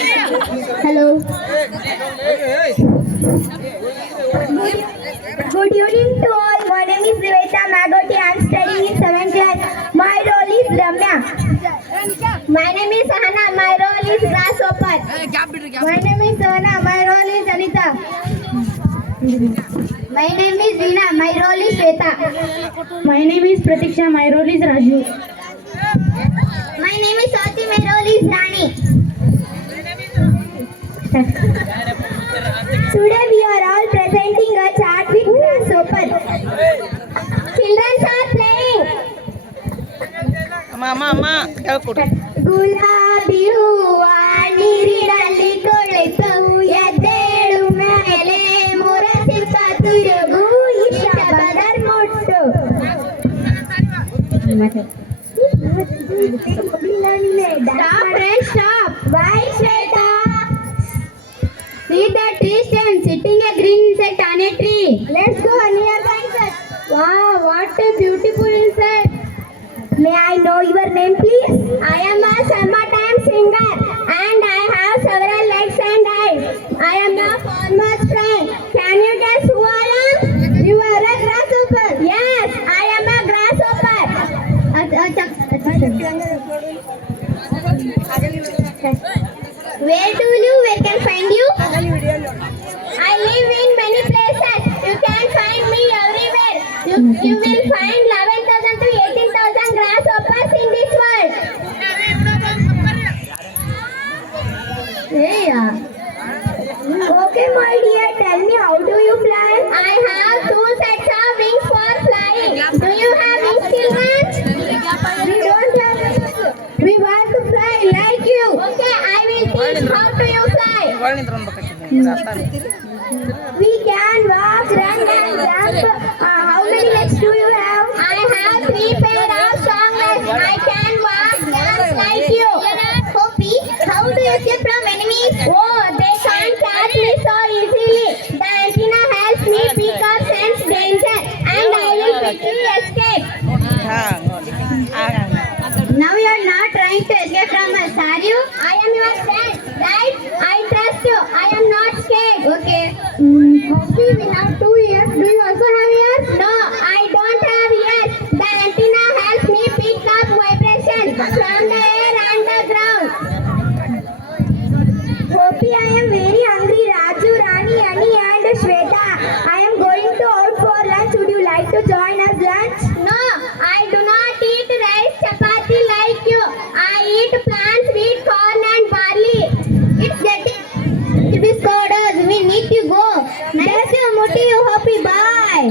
Hello. Good evening to all. My name is Riveta Magoti. I am studying in 7th class. My role is Ramya. My name is Sahana. My role is Grasshopper. My name is Sahana. My role is Anita. My name is Veena. My role is Shweta. My name is Pratiksha. My role is Raju. My name is Swati. My role is Rani. Today we are all presenting a chart with Grasshopper. Children are playing. ಅಮ್ಮ ಹೇಳ್ಕೊಡ್ರಿ. ಗುಲಾಬಿ ಹೂವ ನೀರಿನಲ್ಲಿ ಕೊಳೆತು ಎದ್ದೇಳು ಮೇಲೆ ಮುರಸಿಪ ತುರುಗು ಇಷ್ಟ ಬದರ್ ಮುಟ್ಟು. Stop, friends, stop. Why, Shweta? See the tree stem sitting a green insect on a tree. Let's go near the insect. Wow, what a beautiful insect. May I know your name, please? I am a summertime singer and I have several legs and eyes. I am a farmer's friend. Can you guess who I am? You are a grasshopper. Yes, I am a grasshopper. Where do you live? Where can I find you? I live in many places. You can find me everywhere. You will find 11,000 to 18,000 grasshoppers in this world. Hey, okay, my dear, tell me, how do you fly? I have 2 sets of wings for flying. Do you have wings, children? We don't have wings. We want to fly like you. Okay, I will teach how to you fly. We can walk, run and jump. How many legs do you have? I have 3 pair of strong legs. I can walk just like you. Hopi, how do you escape from enemies? Oh, they can't catch me so easily. The antenna helps me pick up sense danger and I will quickly escape. Now you are not trying to escape from us, are you? I am your friend, right? I trust you. I am not scared. Okay. Hopi, we have 2 ears. Do you also have ears? No, I don't have ears. The antenna helps me pick up vibrations from the air and the ground. Hopi, I am very hungry. Raju, Rani, Ani and Shweta. I am going to out for lunch. Would you like to join us lunch? No, I do not eat rice chapati like you. I eat plants, wheat, corn and barley. It's getting to be scored. We need to go. Nice to meet you, Hopi. Bye.